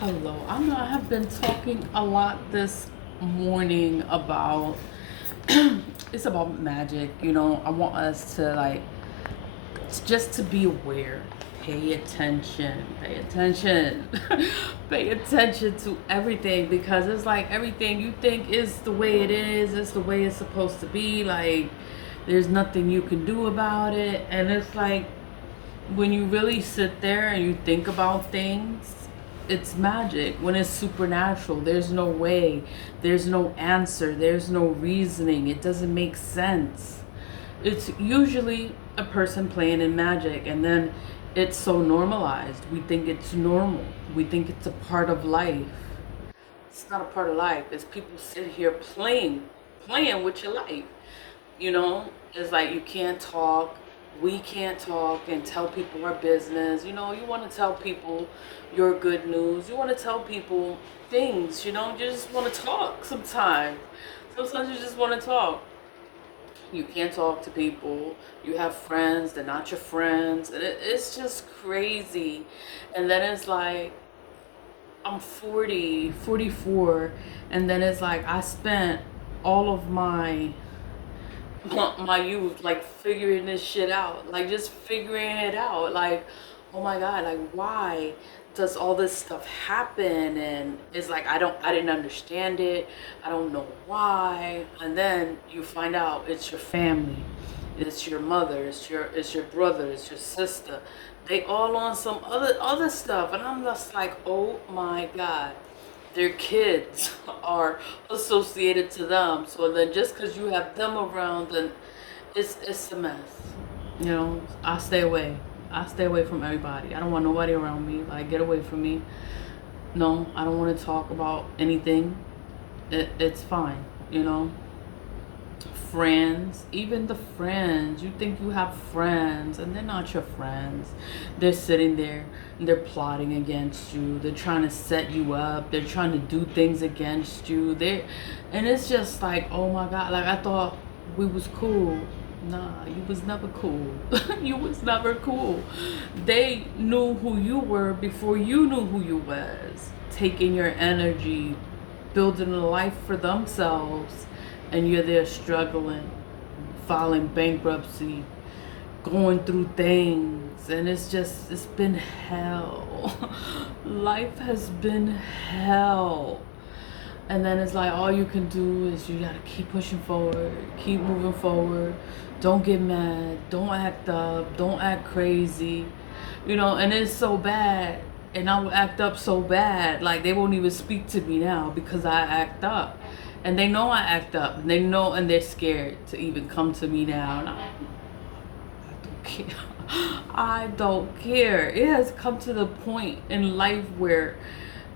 Hello. I know I have been talking a lot this morning about it's about magic. I want us to just to be aware. Pay attention. Pay attention. Pay attention to everything because it's like everything you think is the way it is, it's the way it's supposed to be. Like there's nothing you can do about it. And it's like when you really sit there and you think about things, it's magic. When it's supernatural, there's no way, there's no answer, there's no reasoning, it doesn't make sense. It's usually a person playing in magic, and then it's so normalized. We think it's normal, we think it's a part of life. It's not a part of life. It's people sit here playing with your life. You know, it's like you can't talk, we can't talk and tell people our business. You want to tell people your good news. You want to tell people things, you just want to talk sometimes. Sometimes you just want to talk. You can't talk to people. You have friends, they're not your friends. And it's just crazy. And then it's like, I'm 40, 44, and then it's like I spent all of my youth like figuring this shit out, like just figuring it out, like, oh my god, like why does all this stuff happen? And it's like I didn't understand it, I don't know why. And then you find out it's your family, it's your mother, it's your brother, it's your sister, they all on some other stuff, and I'm just like, oh my god, their kids are associated to them. So then just because you have them around, then it's a mess. I stay away. I stay away from everybody. I don't want nobody around me. Like, get away from me. No, I don't want to talk about anything. It's fine, you know friends, even the friends, you think you have friends and they're not your friends. They're sitting there and they're plotting against you, they're trying to set you up, they're trying to do things against you. And it's just like, oh my god, like I thought we was cool. Nah, you was never cool. You was never cool. They knew who you were before you knew who you was, taking your energy, building a life for themselves, and you're there struggling, filing bankruptcy, going through things, and it's been hell. Life has been hell. And then it's like all you can do is you gotta keep pushing forward, keep moving forward. Don't get mad, don't act up, don't act crazy. And it's so bad. And I will act up so bad, like they won't even speak to me now because I act up. And they know I act up. And they know, and they're scared to even come to me now. And I don't care. I don't care. It has come to the point in life where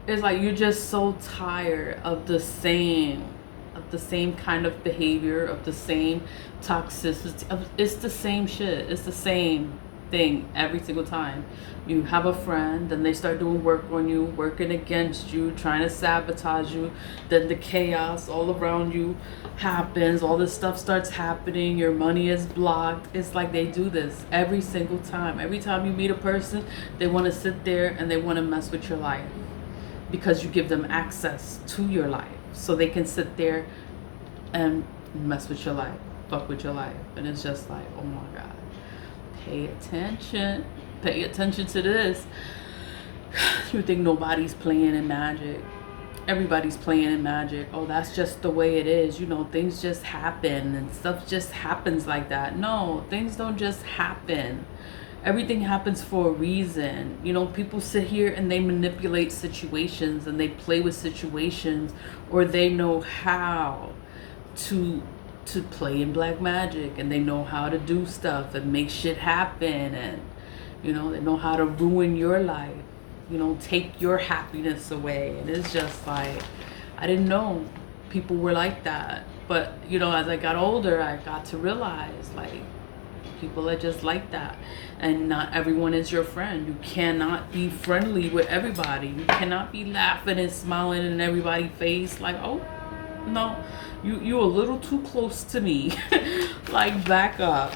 it's like you're just so tired of the same kind of behavior, of the same toxicity. It's the same shit. It's the same thing every single time. You have a friend, then they start doing work on you, working against you, trying to sabotage you. Then the chaos all around you happens. All this stuff starts happening. Your money is blocked. It's like they do this every single time. Every time you meet a person, they want to sit there and they want to mess with your life because you give them access to your life. So they can sit there and mess with your life, fuck with your life. And it's just like, oh my God. Pay attention. Pay attention to this. You think nobody's playing in magic. Everybody's playing in magic. Oh, that's just the way it is. Things just happen and stuff just happens like that. No, things don't just happen. Everything happens for a reason. People sit here and they manipulate situations and they play with situations, or they know how to play in black magic, and they know how to do stuff and make shit happen, and they know how to ruin your life, take your happiness away. And it's just like, I didn't know people were like that. But as I got older, I got to realize, like, people are just like that, and not everyone is your friend. You cannot be friendly with everybody. You cannot be laughing and smiling in everybody's face like, oh no, you a little too close to me. Like, back up.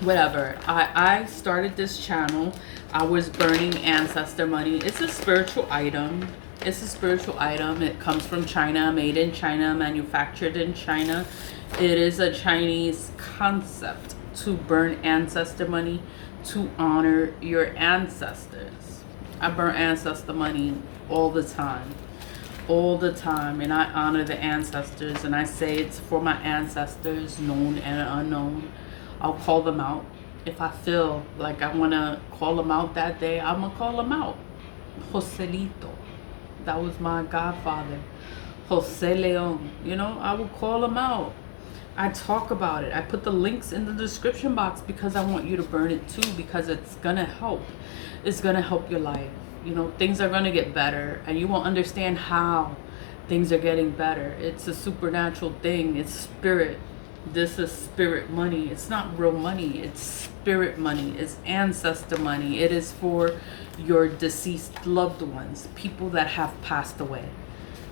whatever. I started this channel. I was burning ancestor money. It's a spiritual item. It's a spiritual item. It comes from China, made in China, manufactured in China. It is a Chinese concept to burn ancestor money to honor your ancestors. I burn ancestor money all the time. All the time. And I honor the ancestors. And I say it's for my ancestors, known and unknown. I'll call them out. If I feel like I want to call them out that day, I'm going to call them out. Joselito. That was my godfather. Jose Leon. You know, I will call them out. I talk about it. I put the links in the description box because I want you to burn it too, because it's going to help. It's going to help your life. You know, things are going to get better, and you won't understand how things are getting better. It's a supernatural thing. It's spirit. This is spirit money. It's not real money. It's spirit money. It's ancestor money. It is for your deceased loved ones, people that have passed away.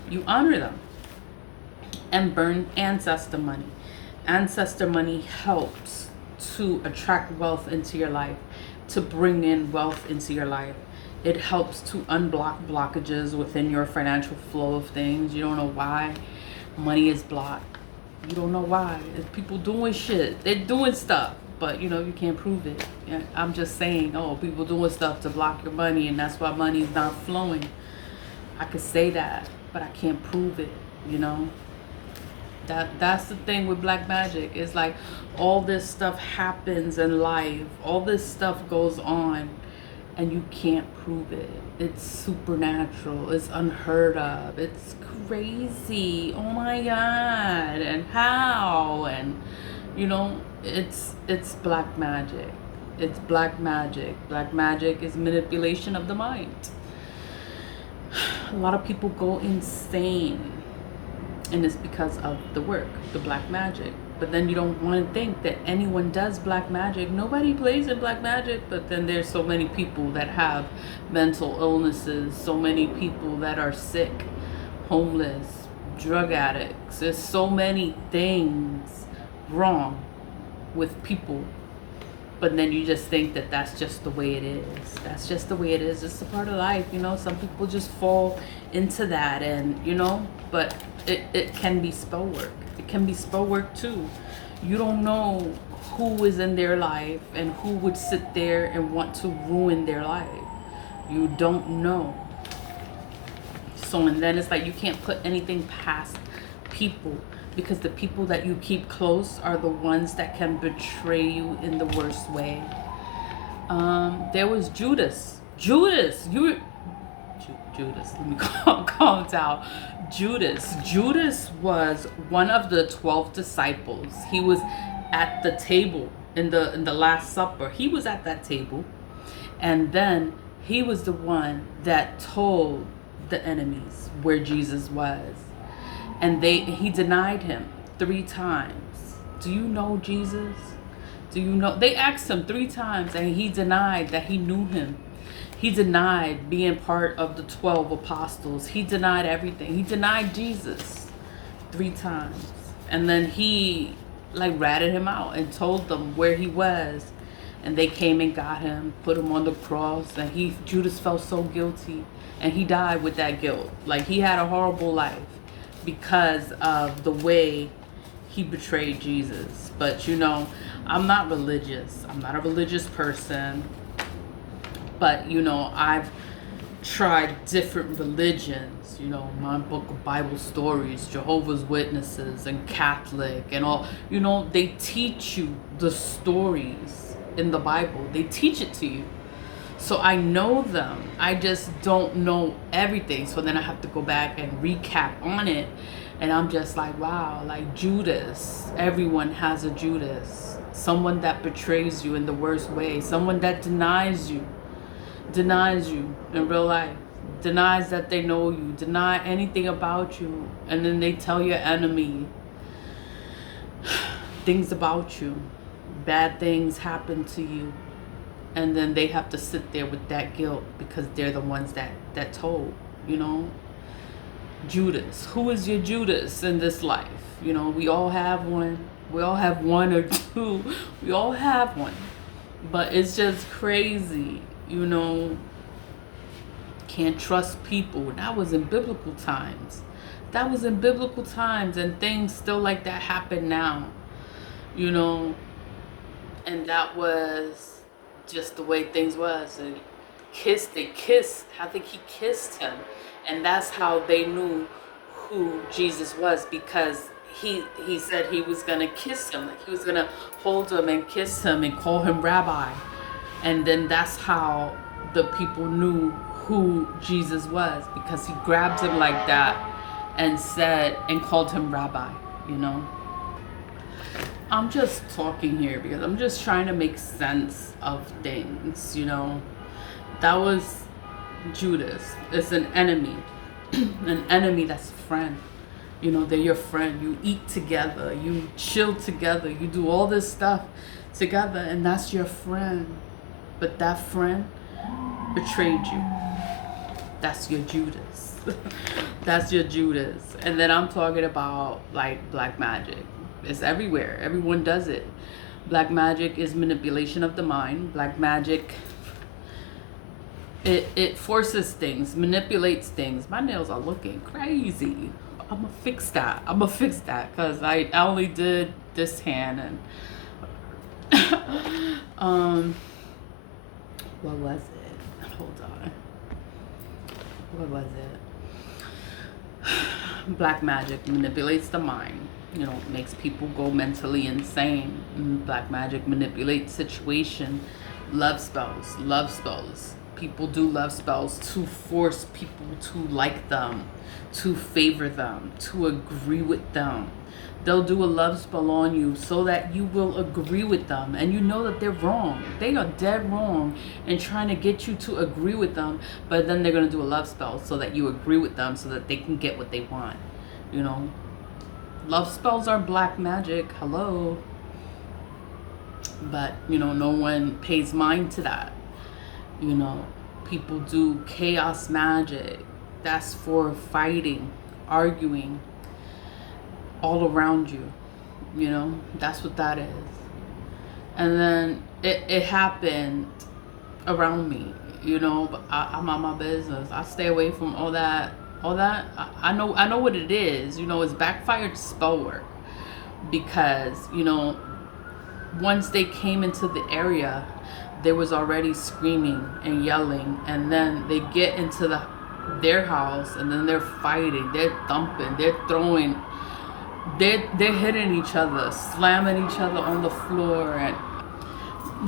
You honor them and burn ancestor money. Ancestor money helps to attract wealth into your life, to bring in wealth into your life. It helps to unblock blockages within your financial flow of things. You don't know why money is blocked. You don't know why. It's people doing shit. They're doing stuff, but you know, you can't prove it. Yeah, I'm just saying, oh, people doing stuff to block your money, and that's why money is not flowing. I could say that, but I can't prove it, you know. That's the thing with black magic. It's like all this stuff happens in life. All this stuff goes on, and you can't prove it. It's supernatural. It's unheard of. It's crazy. Oh my God. And how? And you know, it's black magic. It's black magic. Black magic is manipulation of the mind. A lot of people go insane, and it's because of the work, the black magic. But then you don't want to think that anyone does black magic. Nobody plays in black magic, but then there's so many people that have mental illnesses, so many people that are sick, homeless, drug addicts. There's so many things wrong with people, but then you just think that that's just the way it is. That's just the way it is. It's a part of life, you know. Some people just fall into that, and you know, but it can be spell work. It can be spell work too. You don't know who is in their life and who would sit there and want to ruin their life. You don't know. So, and then it's like you can't put anything past people, because the people that you keep close are the ones that can betray you in the worst way. There was Judas. Judas, let me calm down. Judas was one of the 12 disciples. He was at the table in the Last Supper. He was at that table, and then he was the one that told the enemies where Jesus was, and he denied him 3 times. Do you know Jesus? Do you know? They asked him 3 times, and he denied that he knew him. He denied being part of the 12 apostles. He denied everything. He denied Jesus 3 times. And then he like ratted him out and told them where he was. And they came and got him, put him on the cross. And Judas felt so guilty. And he died with that guilt. Like, he had a horrible life because of the way he betrayed Jesus. But you know, I'm not religious. I'm not a religious person. But, you know, I've tried different religions, you know, my book of Bible stories, Jehovah's Witnesses and Catholic and all, you know, they teach you the stories in the Bible. They teach it to you. So I know them. I just don't know everything. So then I have to go back and recap on it. And I'm just like, wow, like Judas. Everyone has a Judas. Someone that betrays you in the worst way. Someone that denies you in real life, denies that they know you, deny anything about you, and then they tell your enemy things about you, bad things happen to you, and then they have to sit there with that guilt because they're the ones that told, you know. Judas, who is your Judas in this life? You know, we all have one. We all have one or two. We all have one. But it's just crazy, you know. Can't trust people. That was in biblical times. That was in biblical times, and things still like that happen now, you know. And that was just the way things was. And they kissed. I think he kissed him, and that's how they knew who Jesus was, because he said he was gonna kiss him, like he was gonna hold him and kiss him and call him rabbi, and then that's how the people knew who Jesus was, because he grabbed him like that and said and called him rabbi, you know. I'm just talking here because I'm just trying to make sense of things, you know. That was Judas. It's an enemy. An enemy that's a friend. You know, they're your friend. You eat together. You chill together. You do all this stuff together, and that's your friend. But that friend betrayed you. That's your Judas. That's your Judas. And then I'm talking about like black magic. It's everywhere. Everyone does it. Black magic is manipulation of the mind. Black magic, it forces things, manipulates things. My nails are looking crazy. I'm gonna fix that. I'm gonna fix that because I only did this hand, and what was it? Hold on. What was it? Black magic manipulates the mind. You know, makes people go mentally insane. Black magic manipulates situation. Love spells. Love spells. People do love spells to force people to like them, to favor them, to agree with them. They'll do a love spell on you so that you will agree with them, and you know that they're wrong. They are dead wrong in trying to get you to agree with them, but then they're going to do a love spell so that you agree with them so that they can get what they want, you know. Love spells are black magic, hello. But, you know, no one pays mind to that. You know, people do chaos magic. That's for fighting, arguing all around you. You know, that's what that is. And then it happened around me, you know, but I'm on my business. I stay away from all that. I know what it is. You know, it's backfired spell work, because, you know, once they came into the area, there was already screaming and yelling, and then they get into their house, and then they're fighting, they're thumping, they're throwing, they're hitting each other, slamming each other on the floor, and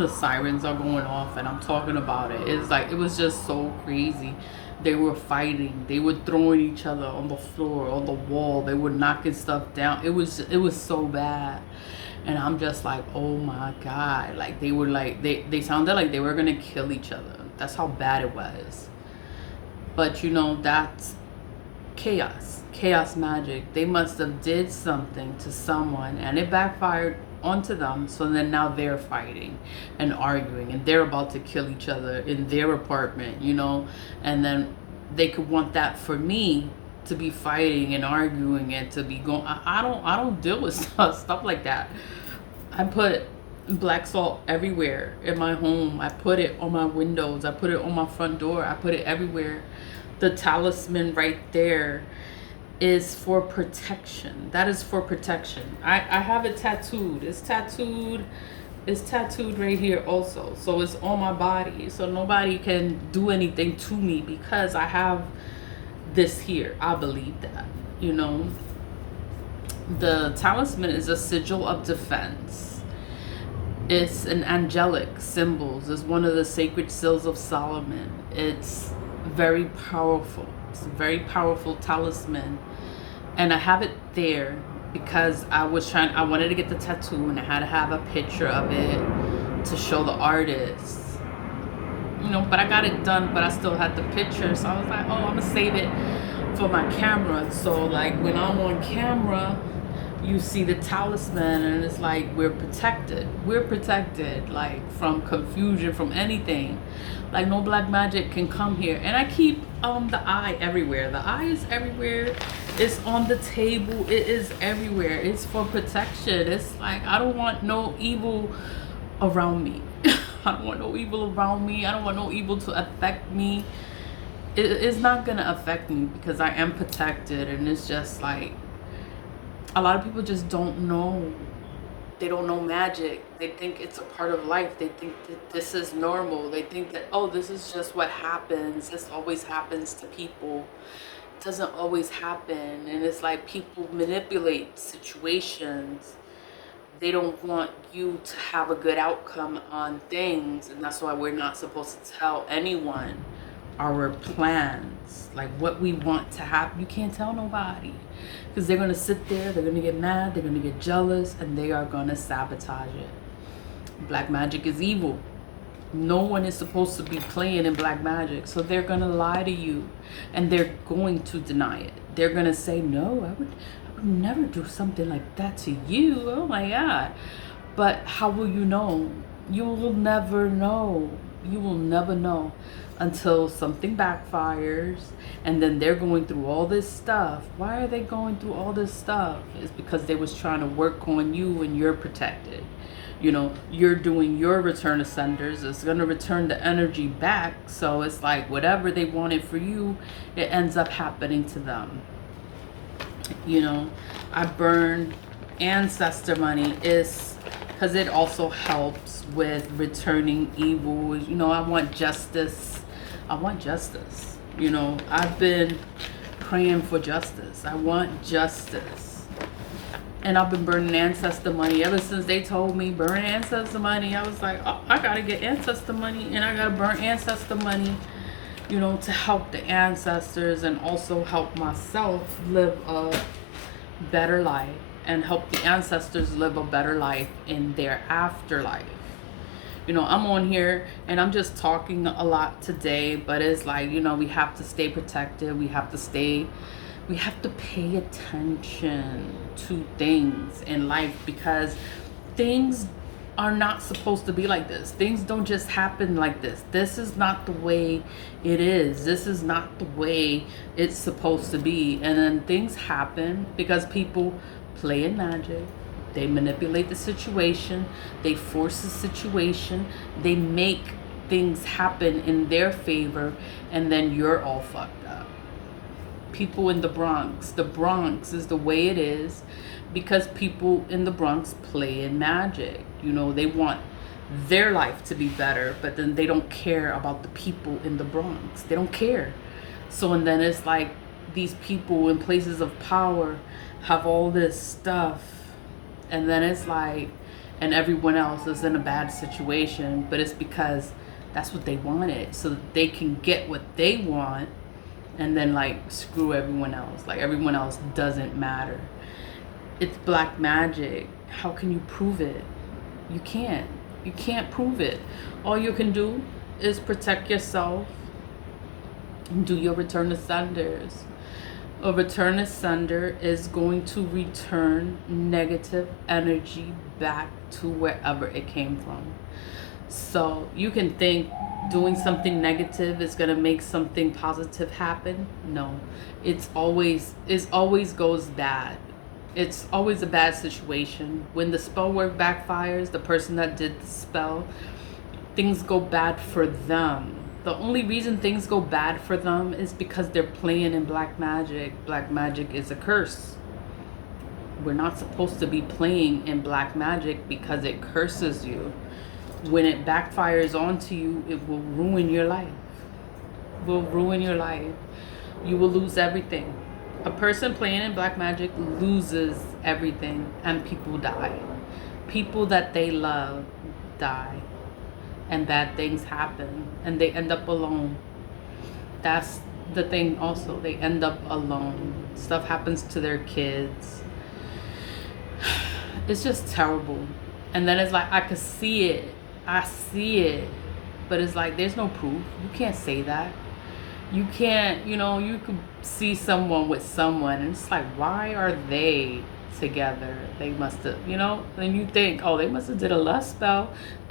the sirens are going off, and I'm talking about it. It's like, it was just so crazy. They were fighting. They were throwing each other on the floor, on the wall. They were knocking stuff down. It was so bad. And I'm just like, oh my God. Like, they were like, they sounded like they were going to kill each other. That's how bad it was. But, you know, that's chaos. Chaos magic. They must have did something to someone, and it backfired onto them, so then now they're fighting and arguing, and they're about to kill each other in their apartment, you know. And then they could want that for me to be fighting and arguing and to be going. I don't deal with stuff like that. I put Blacksalt everywhere in my home. I put it on my windows. I put it on my front door. I put it everywhere. The talisman right there is for protection. That is for protection. I have it tattooed. It's tattooed right here also. So it's on my body. So nobody can do anything to me because I have this here. I believe that, you know. The talisman is a sigil of defense. It's an angelic symbol. It's one of the sacred seals of Solomon. It's very powerful. It's a very powerful talisman. And I have it there because I wanted to get the tattoo, and I had to have a picture of it to show the artist. You know, but I got it done, but I still had the picture. So I was like, oh, I'm gonna save it for my camera. So like when I'm on camera, you see the talisman, and it's like we're protected. We're protected, like, from confusion, from anything. Like, no black magic can come here. And I keep the eye everywhere. The eye is everywhere. It's on the table. It is everywhere. It's for protection. It's like, I don't want no evil around me. I don't want no evil around me. I don't want no evil to affect me. It's not gonna affect me because I am protected. And it's just like, a lot of people just don't know. They don't know magic. They think it's a part of life. They think that this is normal. They think that, oh, this is just what happens. This always happens to people. It doesn't always happen. And it's like people manipulate situations. They don't want you to have a good outcome on things. And that's why we're not supposed to tell anyone our plans, like what we want to happen. You can't tell nobody, because they're going to sit there, they're going to get mad, they're going to get jealous, and they are going to sabotage it. Black magic is evil. No one is supposed to be playing in black magic, so they're going to lie to you, and they're going to deny it. They're going to say, no, I would never do something like that to you. Oh my God. But how will you know? You will never know. You will never know until something backfires, and then they're going through all this stuff. Why are they going through all this stuff? It's because they was trying to work on you, and you're protected. You know, you're doing your return ascenders. It's going to return the energy back. So it's like whatever they wanted for you, it ends up happening to them. You know, I burn ancestor money is because it also helps with returning evil. You know, I want justice. I want justice. You know, I've been praying for justice. I want justice. And I've been burning ancestor money ever since they told me burn ancestor money. I was like, oh, I gotta get ancestor money, and I gotta burn ancestor money, you know, to help the ancestors and also help myself live a better life and help the ancestors live a better life in their afterlife. You know, I'm on here and I'm just talking a lot today, but it's like, you know, we have to stay protected. We have to pay attention to things in life, because things are not supposed to be like this. Things don't just happen like this. This is not the way it is. This is not the way it's supposed to be. And then things happen because people play in magic. They manipulate the situation. They force the situation. They make things happen in their favor, and then you're all fucked up. People in the Bronx is the way it is because people in the Bronx play in magic. You know, they want their life to be better, but then they don't care about the people in the Bronx. They don't care. So, and then it's like these people in places of power have all this stuff, and then it's like, and everyone else is in a bad situation, but it's because that's what they wanted, so that they can get what they want, and then like screw everyone else. Like everyone else doesn't matter. It's black magic. How can you prove it? You can't. You can't prove it. All you can do is protect yourself and do your return ascenders. A return ascender is going to return negative energy back to wherever it came from. So you can think doing something negative is going to make something positive happen. No, it always goes bad. It's always a bad situation. When the spell work backfires, the person that did the spell, things go bad for them. The only reason things go bad for them is because they're playing in black magic. Black magic is a curse. We're not supposed to be playing in black magic because it curses you. When it backfires onto you, it will ruin your life. It will ruin your life. You will lose everything. A person playing in black magic loses everything, and people die. People that they love die, and bad things happen, and they end up alone. That's the thing also. They end up alone. Stuff happens to their kids. It's just terrible. And then it's like, I could see it. I see it. But it's like, there's no proof. You can't say that. You can't, you know, you could see someone with someone, and it's like, why are they together. They must have, you know, and you think, oh, they must have did a lust spell.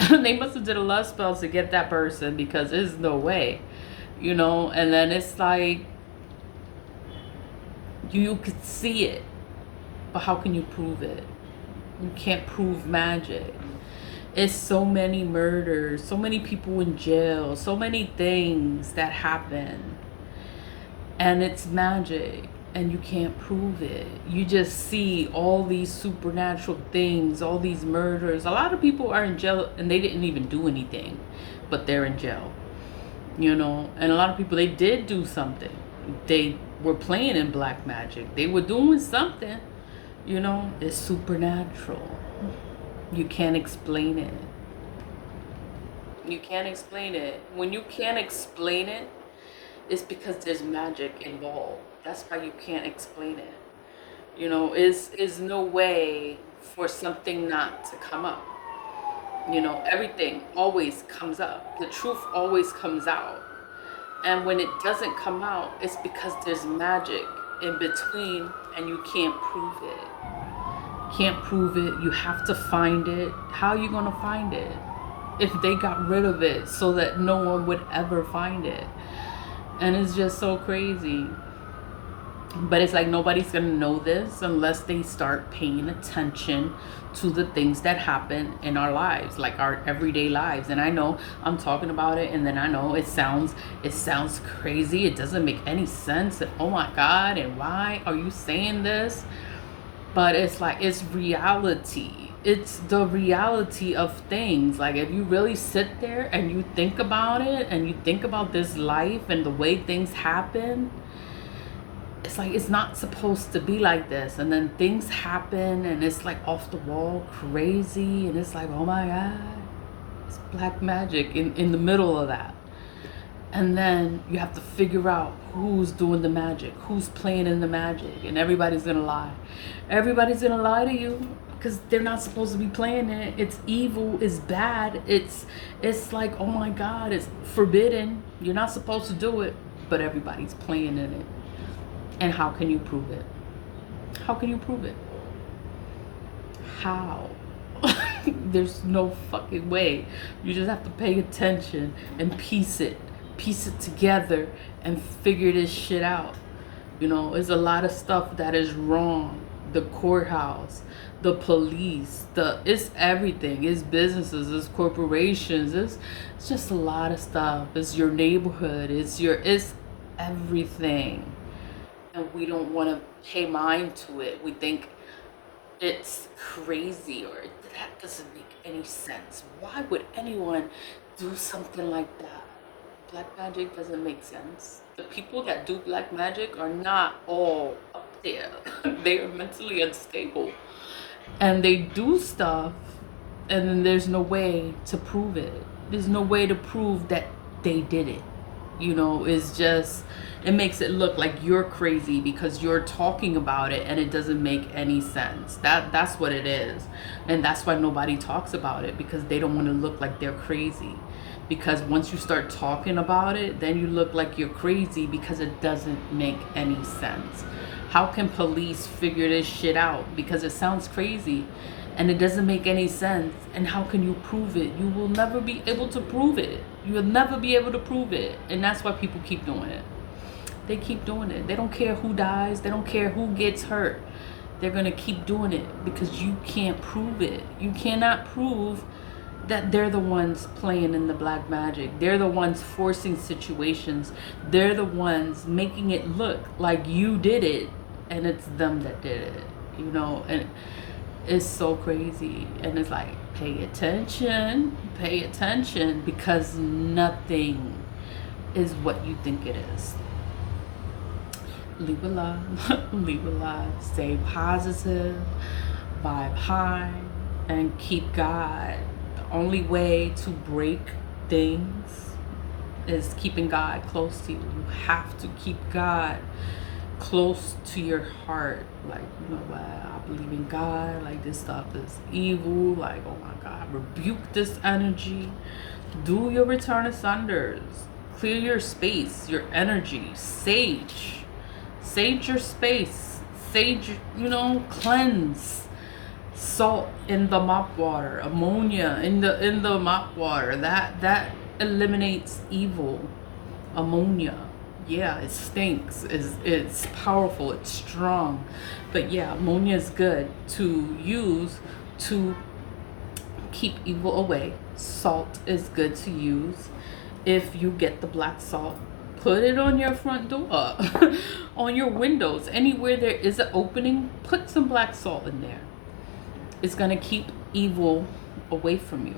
They must have did a lust spell to get that person, because there's no way, you know. And then it's like, you could see it, but how can you prove it? You can't prove magic. It's so many murders, so many people in jail, so many things that happen, and it's magic, and you can't prove it. You just see all these supernatural things, all these murders. A lot of people are in jail and they didn't even do anything, but they're in jail, you know. And a lot of people, they did do something. They were playing in black magic, they were doing something, you know. It's supernatural. You can't explain it. You can't explain it. When you can't explain it, it's because there's magic involved. That's why you can't explain it. You know, is no way for something not to come up. You know, everything always comes up. The truth always comes out. And when it doesn't come out, it's because there's magic in between and you can't prove it. Can't prove it. You have to find it. How are you going to find it if they got rid of it so that no one would ever find it? And it's just so crazy. But it's like nobody's going to know this unless they start paying attention to the things that happen in our lives, like our everyday lives. And I know I'm talking about it, and then I know it sounds crazy. It doesn't make any sense. And oh my God, and why are you saying this? But it's like, it's reality. It's the reality of things. Like, if you really sit there and you think about it, and you think about this life and the way things happen, it's like, it's not supposed to be like this. And then things happen and it's like off the wall crazy, and it's like, oh my God, it's black magic in the middle of that. And then you have to figure out who's doing the magic, who's playing in the magic, and everybody's gonna lie. Everybody's gonna lie to you because they're not supposed to be playing it. It's evil, it's bad, it's like, oh my God, it's forbidden. You're not supposed to do it, but everybody's playing in it. And how can you prove it? How can you prove it? How? There's no fucking way. You just have to pay attention and piece it together and figure this shit out. You know, there's a lot of stuff that is wrong. The courthouse, the police, it's everything. It's businesses, it's corporations, it's just a lot of stuff. It's your neighborhood, it's everything. And we don't want to pay mind to it. We think it's crazy, or that doesn't make any sense. Why would anyone do something like that? Black magic doesn't make sense. The people that do black magic are not all up there. They are mentally unstable. And they do stuff, and then there's no way to prove it. There's no way to prove that they did it. You know, it's just, it makes it look like you're crazy because you're talking about it and it doesn't make any sense. That's what it is. And that's why nobody talks about it, because they don't want to look like they're crazy. Because once you start talking about it, then you look like you're crazy because it doesn't make any sense. How can police figure this shit out? Because it sounds crazy and it doesn't make any sense. And how can you prove it? You will never be able to prove it. You will never be able to prove it. And that's why people keep doing it. They keep doing it. They don't care who dies. They don't care who gets hurt. They're going to keep doing it because you can't prove it. You cannot prove that they're the ones playing in the black magic. They're the ones forcing situations. They're the ones making it look like you did it and it's them that did it, you know. And it's so crazy. And it's like, pay attention, because nothing is what you think it is. Leave a love, leave a love, stay positive, vibe high, and keep God. The only way to break things is keeping God close to you. You have to keep God close to your heart. Like, you know what, I believe in God, like this stuff is evil, like, oh my God, rebuke this energy. Do your return of sunders, clear your space, your energy, sage your space, sage, you know, cleanse. Salt in the mop water, ammonia in the mop water. That eliminates evil. Ammonia. Yeah, it stinks. It's powerful, it's strong. But yeah, ammonia is good to use to keep evil away. Salt is good to use. If you get the black salt, put it on your front door, on your windows, anywhere there is an opening, put some black salt in there. It's gonna keep evil away from you,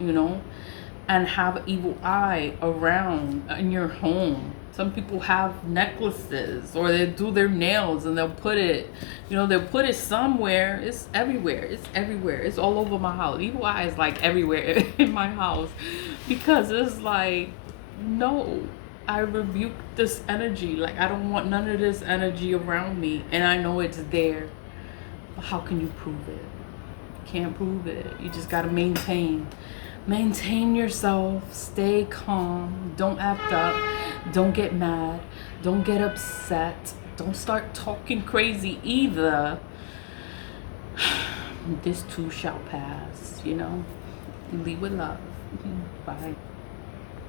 you know, and have an evil eye around in your home. Some people have necklaces, or they do their nails and they'll put it, you know, they'll put it somewhere. It's everywhere. It's everywhere. It's all over my house. Evil eye is like everywhere in my house, because it's like, no, I rebuke this energy. Like, I don't want none of this energy around me, and I know it's there. But how can you prove it? Can't prove it. You just gotta maintain yourself. Stay calm. Don't act up. Don't get mad. Don't get upset. Don't start talking crazy either. This too shall pass, you know. Leave with love. Bye.